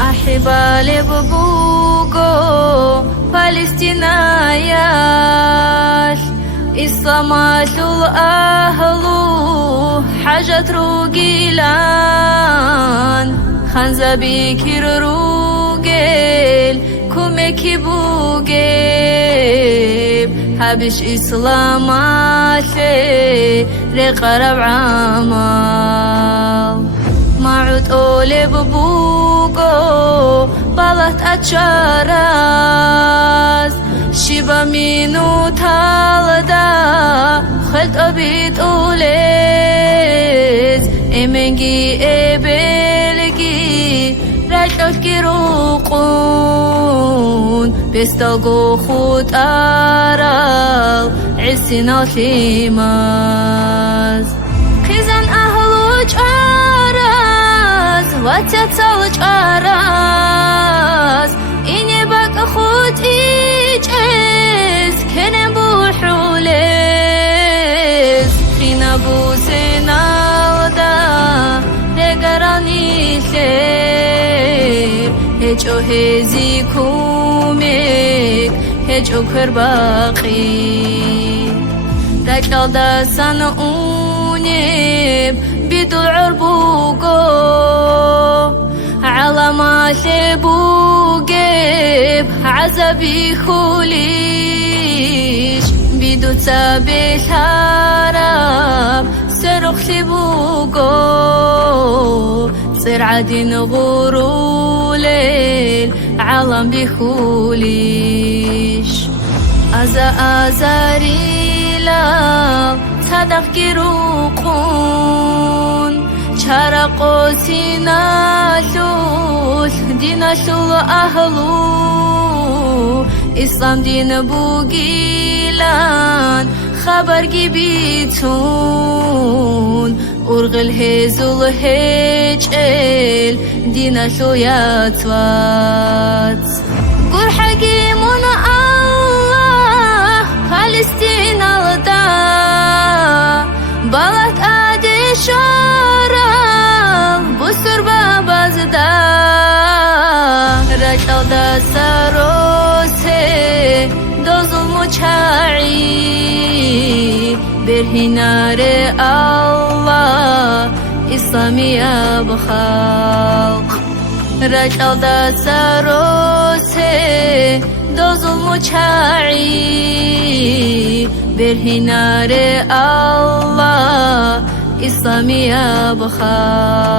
أحبالي ببوغو فلسطينا ياش إسلاماشو الأهلو حاجة روغيلان خنزة بكير روغيل كوميكي بوغيب حبش إسلاماشي رقرب عمال معود أولي ببوغو بلت أتشاراز شبا مينو تالدا خلت أبيت أوليز إمنجي إبلجي رجعت كيروقون بيستلقو خود أرال عسينا خيماز خيزان أهلو جاراز واتيتال جاراز إني باك خود إيجيز كنن بوحوليز خينا بوزينا ودا رقراني خير هجو هزي كوميك هجو كرباقي رجل دا سنونيب بدو عربوغو على ما بوغيب عزبي خوليش بدو تابي الحرام سرخ بوغو صير عدين غورو ليل عالم بخوليش أزاريلا صدق كيروقون شرقو سيناشول ديناشول أهلو إسلام دين بوغيلان خبر جبيتون أرغل هزول هجل ديناشو ياتوات قر حكيمون الله فلسطين الدا بلد آدي شارل بسر بابازدا رجل دا سروسه دوزل مچاعي برهنار الله إسلامي بخلق رجل دا سروسه دوزل مچاعي برهنار الله إسلامي بخلق